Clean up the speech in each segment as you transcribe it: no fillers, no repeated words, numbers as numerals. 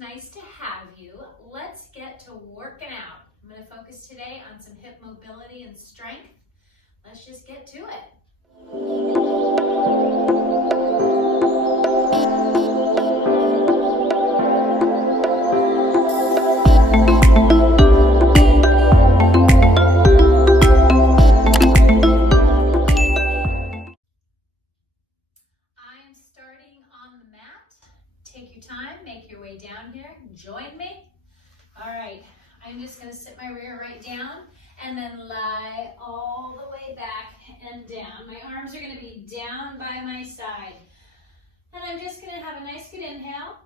nice to have you. Let's get to working out. I'm going to focus today on some hip mobility and strength. Let's just get to it. Take your time, make your way down here, join me. All right, I'm just gonna sit my rear right down and then lie all the way back and down. My arms are gonna be down by my side. And I'm just gonna have a nice good inhale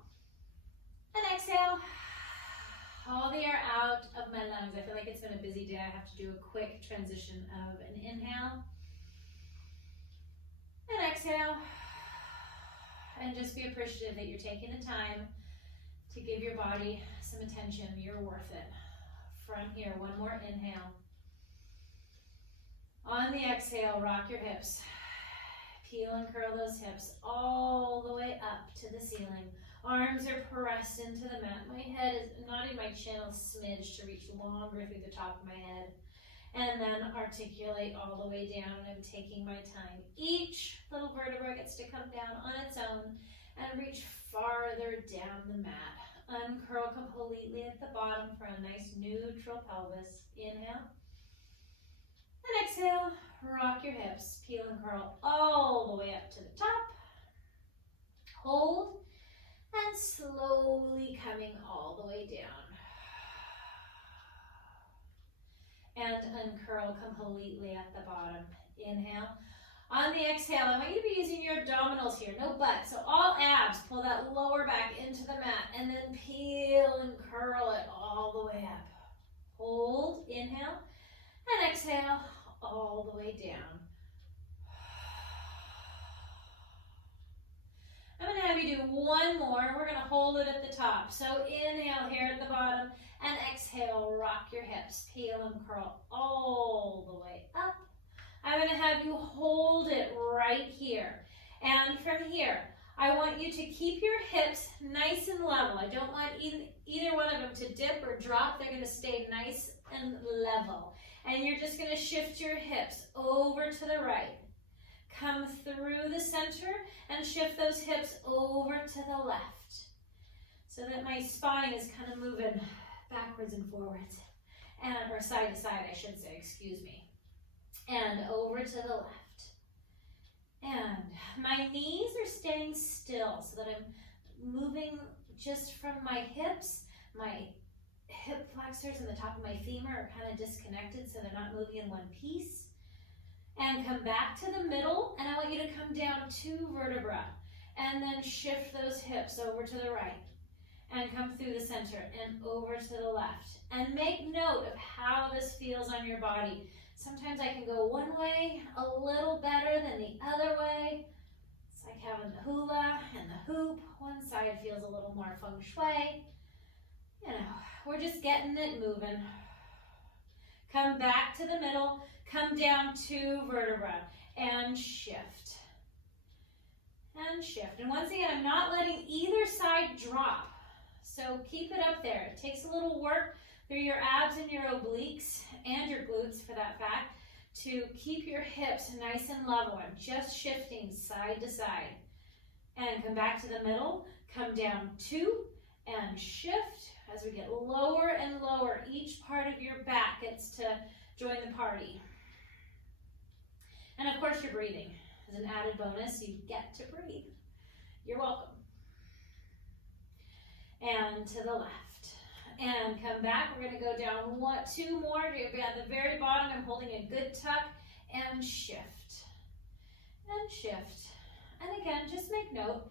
and exhale. All the air out of my lungs. I feel like it's been a busy day. I have to do a quick transition of an inhale and exhale. And just be appreciative that you're taking the time to give your body some attention. You're worth it. From here, one more inhale. On the exhale, rock your hips. Peel and curl those hips all the way up to the ceiling. Arms are pressed into the mat. My head is nodding my chin a smidge to reach longer through the top of my head. And then articulate all the way down. I'm taking my time. Each little vertebra gets to come down on its own and reach farther down the mat. Uncurl completely at the bottom for a nice neutral pelvis. Inhale. And exhale. Rock your hips. Peel and curl all the way up to the top. Hold. And slowly coming all the way down. And uncurl completely at the bottom. Inhale. On the exhale, I want you to be using your abdominals here, no butt. So all abs, pull that lower back into the mat and then peel and curl it all the way up. Hold, inhale, and exhale all the way down. I'm going to have you do one more. We're going to hold it at the top. So inhale here at the bottom and exhale, rock your hips, peel and curl all the way up. I'm going to have you hold it right here. And from here, I want you to keep your hips nice and level. I don't want either one of them to dip or drop. They're going to stay nice and level. And you're just going to shift your hips over to the right. Come through the center and shift those hips over to the left so that my spine is kind of moving backwards and forwards, or side to side, I should say, excuse me. And over to the left. And my knees are staying still so that I'm moving just from my hips. My hip flexors and the top of my femur are kind of disconnected so they're not moving in one piece. And come back to the middle, and I want you to come down 2 vertebrae, and then shift those hips over to the right, and come through the center, and over to the left. And make note of how this feels on your body. Sometimes I can go one way a little better than the other way. It's like having the hula and the hoop. One side feels a little more feng shui. You know, we're just getting it moving. Come back to the middle. Come down 2 vertebrae and shift. And shift. And once again, I'm not letting either side drop. So keep it up there. It takes a little work through your abs and your obliques and your glutes for that fact to keep your hips nice and level. I'm just shifting side to side. And come back to the middle. Come down 2 and shift. As we get lower and lower, each part of your back gets to join the party. And of course you're breathing. As an added bonus, you get to breathe. You're welcome. And to the left. And come back. We're going to go down 2 more. You'll be at the very bottom. I'm holding a good tuck. And shift. And shift. And again, just make note.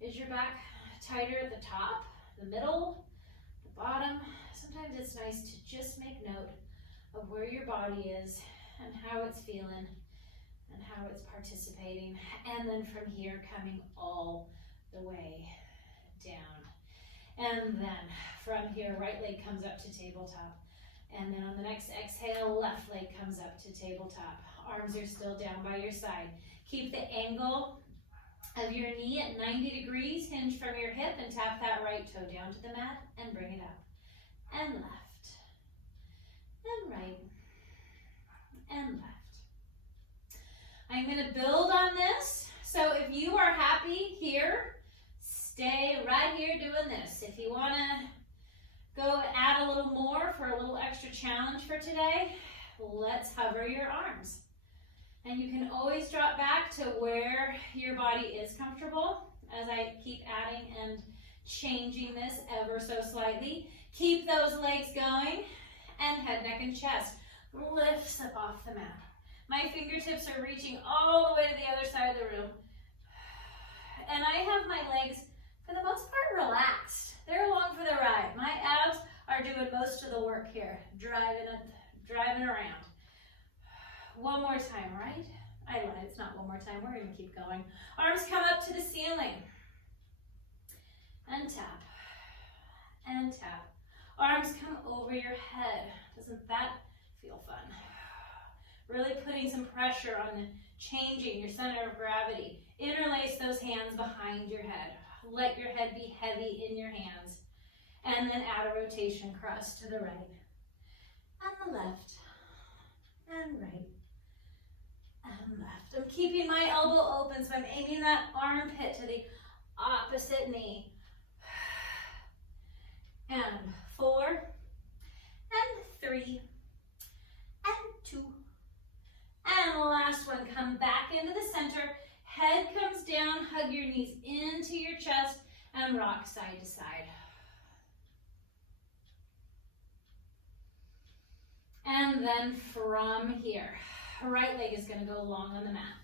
Is your back tighter at the top, the middle, the bottom? Sometimes it's nice to just make note of where your body is and how it's feeling and how it's participating. And then from here, coming all the way down. And then from here, right leg comes up to tabletop. And then on the next exhale, left leg comes up to tabletop. Arms are still down by your side. Keep the angle of your knee at 90 degrees, hinge from your hip and tap that right toe down to the mat and bring it up. And left, and right, and left. I'm gonna build on this. So if you are happy here, stay right here doing this. If you wanna go add a little more for a little extra challenge for today, let's hover your arms. And you can always drop back to where your body is comfortable as I keep adding and changing this ever so slightly. Keep those legs going and head, neck, and chest lifts up off the mat. My fingertips are reaching all the way to the other side of the room. And I have my legs, for the most part, relaxed. They're along for the ride. My abs are doing most of the work here, driving around. One more time, right? I lied, it's not one more time. We're gonna keep going. Arms come up to the ceiling. And tap. And tap. Arms come over your head. Doesn't that feel fun? Really putting some pressure on changing your center of gravity. Interlace those hands behind your head. Let your head be heavy in your hands. And then add a rotation cross to the right. And the left. And right. And left. I'm keeping my elbow open, so I'm aiming that armpit to the opposite knee. And 4, and 3, and 2. And the last one, come back into the center. Head comes down, hug your knees into your chest, and rock side to side. And then from here, right leg is gonna go long on the mat.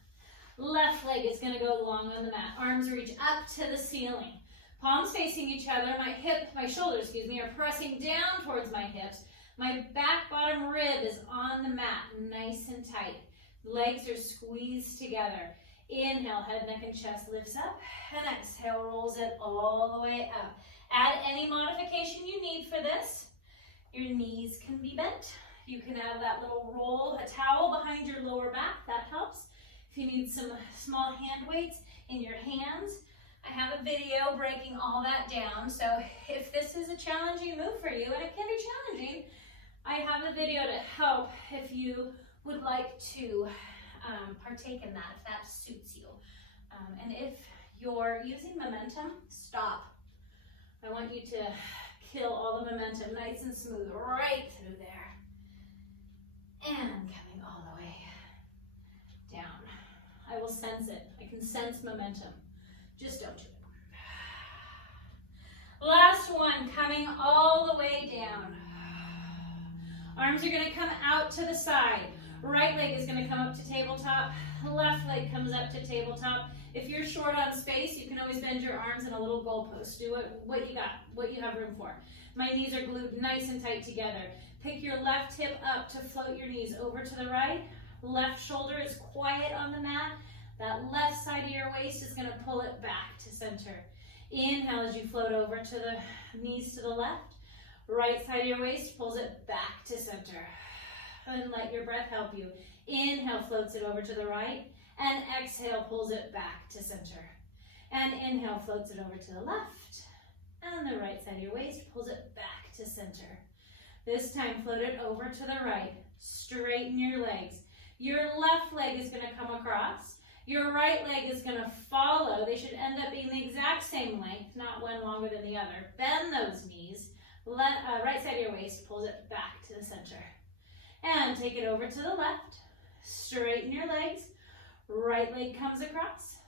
Left leg is gonna go long on the mat. Arms reach up to the ceiling. Palms facing each other. My shoulders, are pressing down towards my hips. My back bottom rib is on the mat, nice and tight. Legs are squeezed together. Inhale, head, neck, and chest lifts up. And exhale, rolls it all the way up. Add any modification you need for this. Your knees can be bent. You can have that little roll, a towel behind your lower back. That helps. If you need some small hand weights in your hands, I have a video breaking all that down. So if this is a challenging move for you, and it can be challenging, I have a video to help if you would like to partake in that, if that suits you. And if you're using momentum, stop. I want you to kill all the momentum nice and smooth right through there. And coming all the way down. I will sense it. I can sense momentum. Just don't do it. Last one, coming all the way down. Arms are gonna come out to the side. Right leg is gonna come up to tabletop. Left leg comes up to tabletop. If you're short on space, you can always bend your arms in a little goalpost. Do what you got, what you have room for. My knees are glued nice and tight together. Pick your left hip up to float your knees over to the right. Left shoulder is quiet on the mat. That left side of your waist is gonna pull it back to center. Inhale as you float over to the knees to the left. Right side of your waist pulls it back to center. And let your breath help you. Inhale floats it over to the right. And exhale pulls it back to center. And inhale floats it over to the left. And the right side of your waist pulls it back to center. This time float it over to the right. Straighten your legs. Your left leg is gonna come across. Your right leg is gonna follow. They should end up being the exact same length, not one longer than the other. Bend those knees. Right side of your waist pulls it back to the center. And take it over to the left. Straighten your legs. Right leg comes across.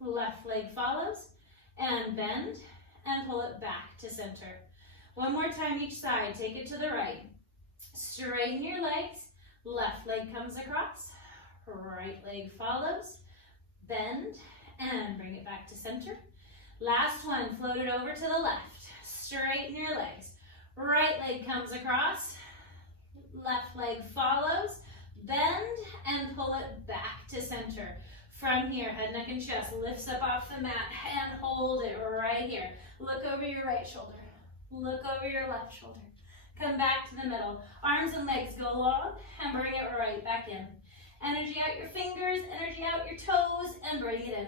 Left leg follows. And bend. And pull it back to center. One more time each side. Take it to the right. Straighten your legs. Left leg comes across. Right leg follows. Bend. And bring it back to center. Last one. Float it over to the left. Straighten your legs. Right leg comes across. Left leg follows. Bend. And pull it back to center. From here, head, neck, and chest lifts up off the mat. And hold it right here. Look over your right shoulder. Look over your left shoulder. Come back to the middle. Arms and legs go long and bring it right back in. Energy out your fingers, energy out your toes, and bring it in.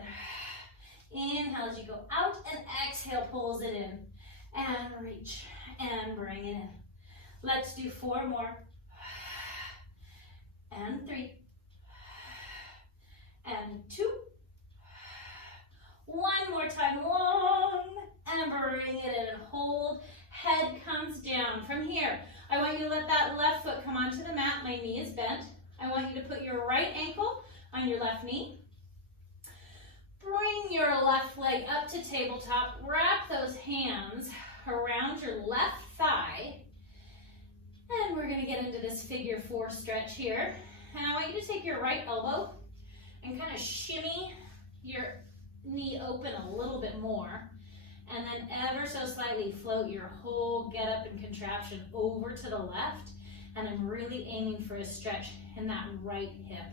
Inhale as you go out, and exhale, pulls it in. And reach, and bring it in. Let's do 4 more. And 3. And 2. One more time, long, and bring it in and hold. Head comes down. From here, I want you to let that left foot come onto the mat. My knee is bent. I want you to put your right ankle on your left knee. Bring your left leg up to tabletop. Wrap those hands around your left thigh. And we're going to get into this figure 4 stretch here. And I want you to take your right elbow and kind of shimmy your knee open a little bit more. And then ever so slightly float your whole get up and contraption over to the left. And I'm really aiming for a stretch in that right hip.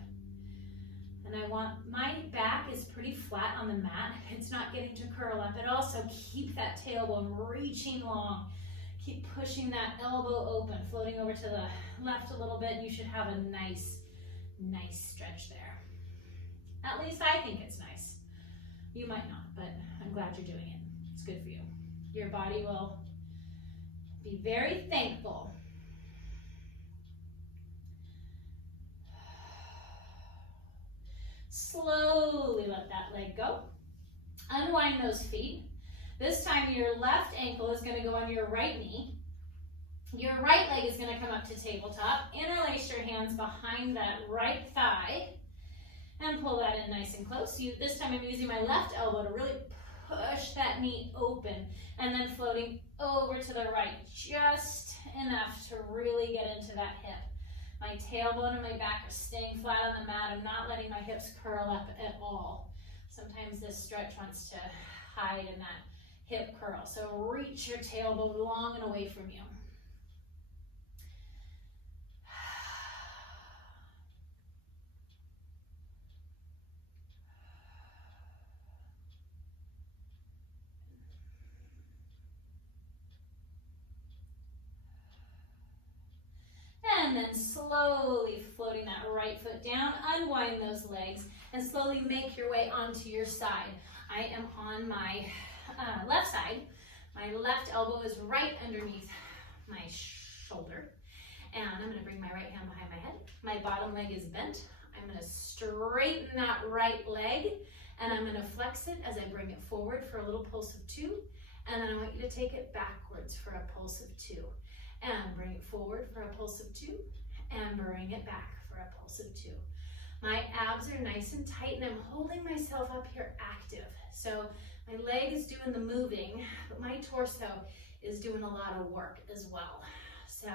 And I want, my back is pretty flat on the mat. It's not getting to curl up at all, so keep that tailbone reaching long. Keep pushing that elbow open, floating over to the left a little bit. You should have a nice stretch there. At least I think it's nice. You might not, but I'm glad you're doing it. It's good for you. Your body will be very thankful. Slowly let that leg go. Unwind those feet. This time your left ankle is going to go on your right knee. Your right leg is going to come up to tabletop. Interlace your hands behind that right thigh and pull that in nice and close. This time I'm using my left elbow to really push that knee open and then floating over to the right just enough to really get into that hip. My tailbone and my back are staying flat on the mat. I'm not letting my hips curl up at all. Sometimes this stretch wants to hide in that hip curl. So reach your tailbone long and away from you. And then slowly floating that right foot down, unwind those legs, and slowly make your way onto your side. I am on my left side. My left elbow is right underneath my shoulder. And I'm going to bring my right hand behind my head. My bottom leg is bent. I'm going to straighten that right leg, and I'm going to flex it as I bring it forward for a little pulse of 2. And then I want you to take it backwards for a pulse of 2. And bring it forward for a pulse of 2, and bring it back for a pulse of 2. My abs are nice and tight, and I'm holding myself up here active. So my leg is doing the moving, but my torso is doing a lot of work as well. So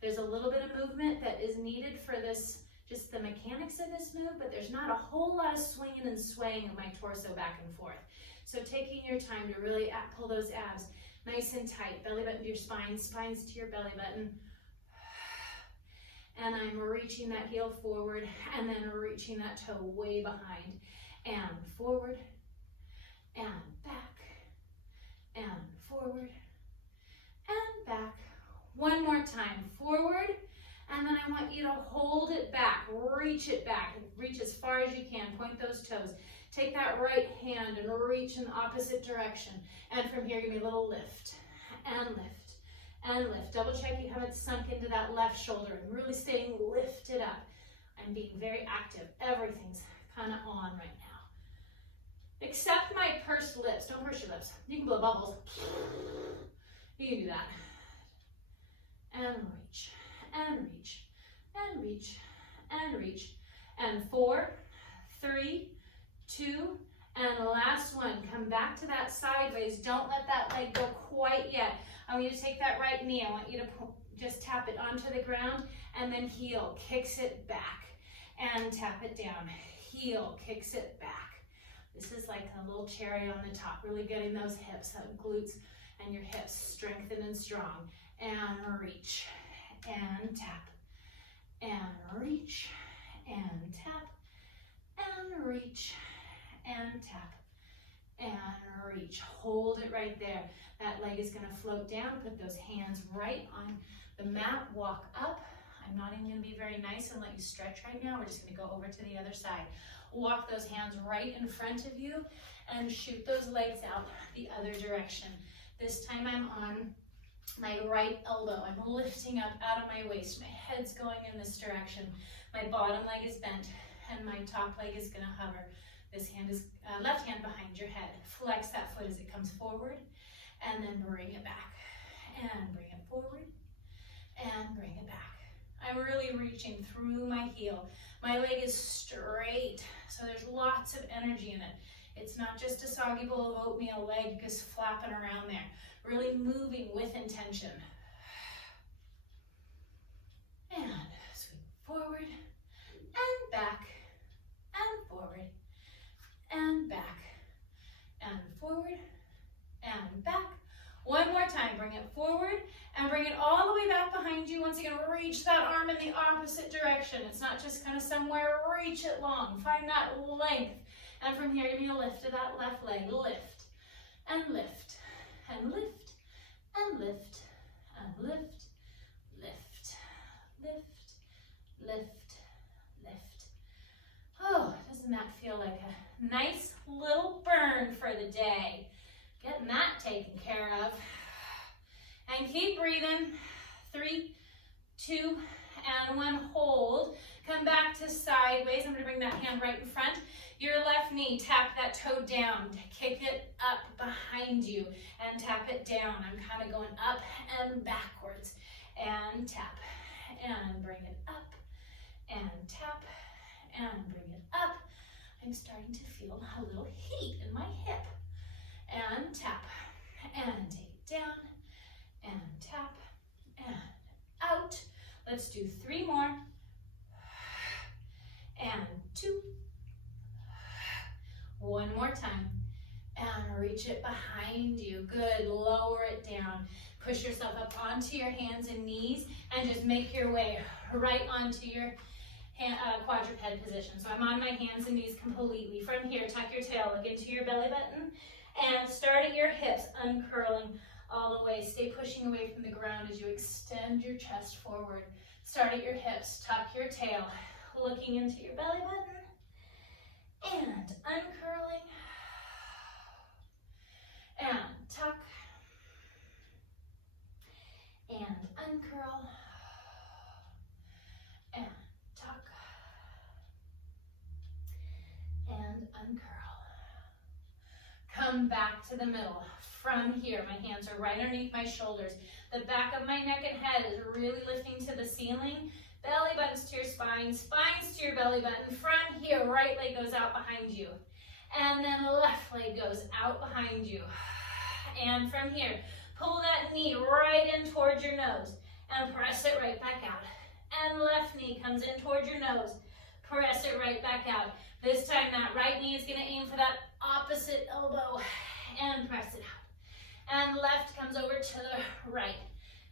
there's a little bit of movement that is needed for this, just the mechanics of this move, but there's not a whole lot of swinging and swaying of my torso back and forth. So taking your time to really pull those abs nice and tight, belly button to your spine, spines to your belly button. And I'm reaching that heel forward and then reaching that toe way behind. And forward and back and forward and back. One more time, forward, and then I want you to hold it back, reach it back, reach as far as you can, point those toes. Take that right hand and reach in the opposite direction. And from here, give me a little lift and lift and lift. Double check you haven't sunk into that left shoulder and really staying lifted up. I'm being very active. Everything's kind of on right now. Except my pursed lips. Don't purse your lips. You can blow bubbles. You can do that. And reach and reach and reach and reach. And 4, 3, 2, and last one. Come back to that sideways. Don't let that leg go quite yet. I want you to take that right knee. I want you to just tap it onto the ground, and then heel kicks it back and tap it down. Heel kicks it back. This is like a little cherry on the top, really getting those hips, glutes and your hips strengthened and strong. And reach and tap and reach and tap and reach and tap and reach. Hold it right there. That leg is going to float down. Put those hands right on the mat. Walk up. I'm not even going to be very nice and let you stretch right now. We're just going to go over to the other side. walk those hands right in front of you and shoot those legs out the other direction. This time I'm on my right elbow. I'm lifting up out of my waist. My head's going in this direction. My bottom leg is bent and my top leg is gonna hover. This hand is, left hand behind your head. Flex that foot as it comes forward and then bring it back. And bring it forward and bring it back. I'm really reaching through my heel. My leg is straight, so there's lots of energy in it. It's not just a soggy bowl of oatmeal leg just flapping around there. Really moving with intention. And sweep forward and back and forward and back and forward and back. One more time, bring it forward and bring it all the way back behind you. Once again, reach that arm in the opposite direction. It's not just kind of somewhere, reach it long. Find that length. And from here, give me a lift to that left leg. Lift and lift and lift and lift and lift, lift, lift, lift, lift. Oh, doesn't that feel like a nice little burn for the day? Getting that taken care of. And keep breathing. 3, 2, and 1. Hold. Come back to sideways. I'm going to bring that hand right in front. Your left knee, tap that toe down. Kick it up behind you and tap it down. I'm kind of going up and backwards. And tap. And bring it up. And tap. And bring it up. I'm starting to feel a little heat in my hip. And tap, and take it down, and tap, and out. Let's do 3 more. And 2. 1 more time. And reach it behind you. Good, lower it down. Push yourself up onto your hands and knees, and just make your way right onto your quadruped position. So I'm on my hands and knees completely. From here, tuck your tail, look into your belly button, and start at your hips, uncurling all the way. Stay pushing away from the ground as you extend your chest forward. Start at your hips, tuck your tail, looking into your belly button, and uncurling, and tuck, and uncurl, and tuck, and uncurl. Come back to the middle. From here, my hands are right underneath my shoulders. The back of my neck and head is really lifting to the ceiling. Belly buttons to your spine, spines to your belly button. From here, right leg goes out behind you. And then left leg goes out behind you. And from here, pull that knee right in towards your nose and press it right back out. And left knee comes in towards your nose. Press it right back out. This time, that right knee is going to aim for that opposite elbow and press it out. And left comes over to the right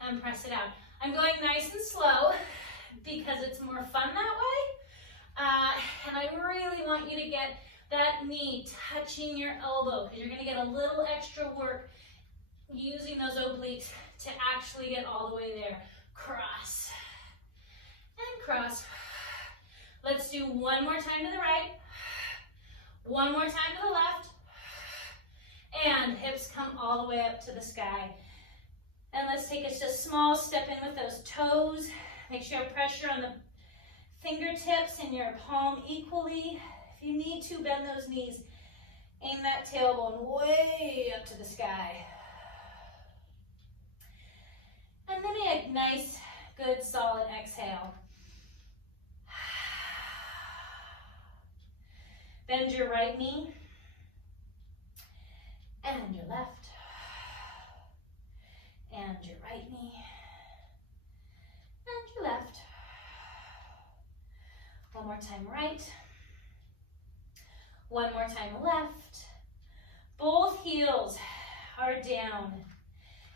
and press it out. I'm going nice and slow because it's more fun that way. And I really want you to get that knee touching your elbow because you're going to get a little extra work using those obliques to actually get all the way there. Cross and cross. Let's do 1 more time to the right. 1 more time to the left. And hips come all the way up to the sky. And let's take just a small step in with those toes. Make sure you have pressure on the fingertips and your palm equally. If you need to, bend those knees. Aim that tailbone way up to the sky. And then a nice, good, solid exhale. Bend your right knee and your left and your right knee and your left. 1 more time right. 1 more time left. Both heels are down.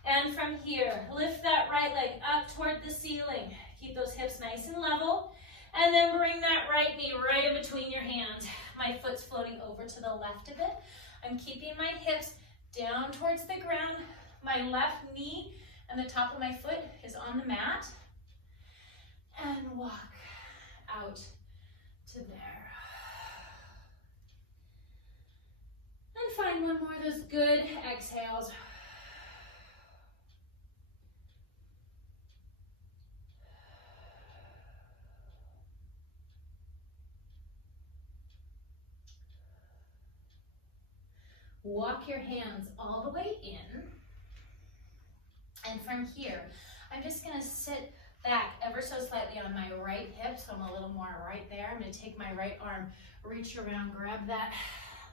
And from here, lift that right leg up toward the ceiling. Keep those hips nice and level. And then bring that right knee right in between your hands. My foot's floating over to the left of it. I'm keeping my hips down towards the ground. My left knee and the top of my foot is on the mat. And walk out to there. And find one more of those good exhales. Walk your hands all the way in. And from here, I'm just gonna sit back ever so slightly on my right hip, so I'm a little more right there. I'm gonna take my right arm, reach around, grab that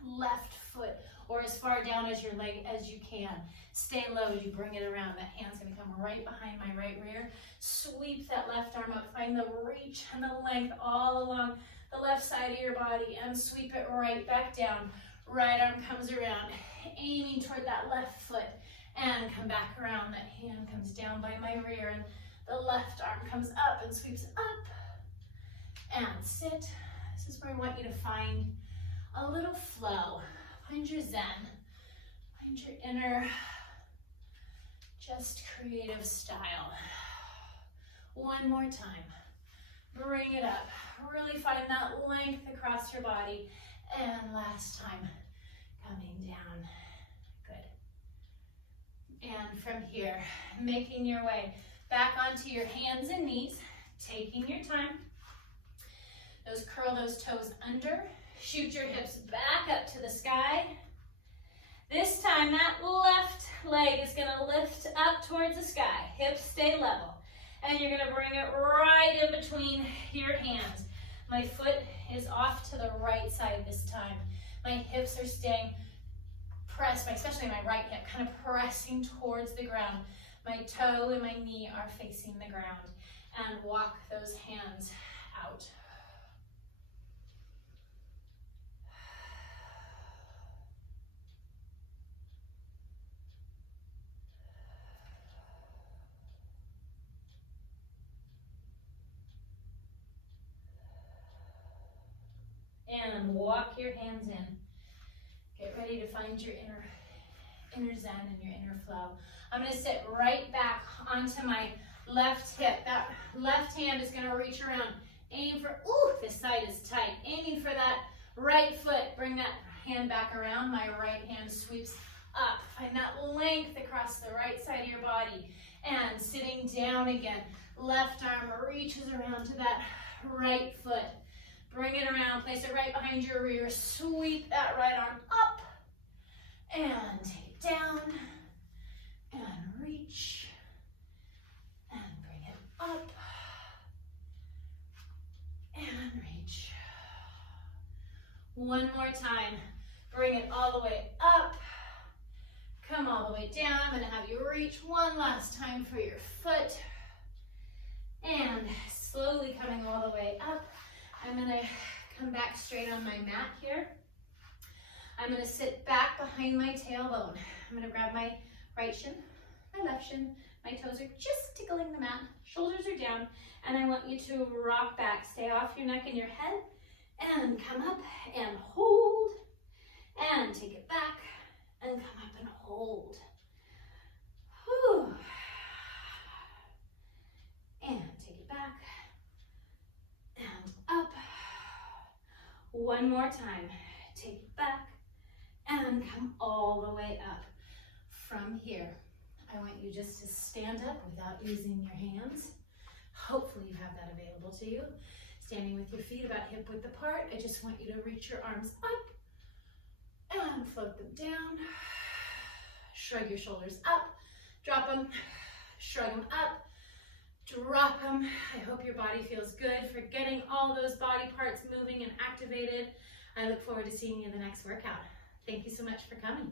left foot, or as far down as your leg as you can. Stay low as you bring it around. That hand's gonna come right behind my right rear. Sweep that left arm up, find the reach and the length all along the left side of your body, and sweep it right back down. Right arm comes around, aiming toward that left foot, and come back around. That hand comes down by my rear, and the left arm comes up and sweeps up. And sit. This is where I want you to find a little flow. Find your zen. Find your inner, just creative style. One more time. Bring it up. Really find that length across your body. And last time, coming down. Good. And from here, making your way back onto your hands and knees, taking your time. Curl those toes under. Shoot your hips back up to the sky. This time, that left leg is gonna lift up towards the sky. Hips stay level. And you're gonna bring it right in between your hands. My foot is off to the right side this time. My hips are staying pressed, especially my right hip, kind of pressing towards the ground. My toe and my knee are facing the ground. And walk those hands out. And walk your hands in. Get ready to find your inner zen and your inner flow. I'm gonna sit right back onto my left hip. That left hand is gonna reach around. Aim for, ooh, this side is tight. Aiming for that right foot. Bring that hand back around. My right hand sweeps up. Find that length across the right side of your body. And sitting down again. Left arm reaches around to that right foot. Bring it around, place it right behind your rear. Sweep that right arm up. And take it down. And reach. And bring it up. And reach. One more time. Bring it all the way up. Come all the way down. I'm going to have you reach one last time for your foot. And slowly coming all the way up. I'm going to come back straight on my mat here. I'm going to sit back behind my tailbone. I'm going to grab my right shin, my left shin. My toes are just tickling the mat. Shoulders are down. And I want you to rock back. Stay off your neck and your head. And come up and hold. And take it back. And come up and hold. Whew. And take it back. And up. One more time. Take it back and come all the way up. From here, I want you just to stand up without using your hands. Hopefully you have that available to you. Standing with your feet about hip width apart. I just want you to reach your arms up and float them down. Shrug your shoulders up. Drop them. Shrug them up. Drop them. I hope your body feels good for getting all those body parts moving and activated. I look forward to seeing you in the next workout. Thank you so much for coming.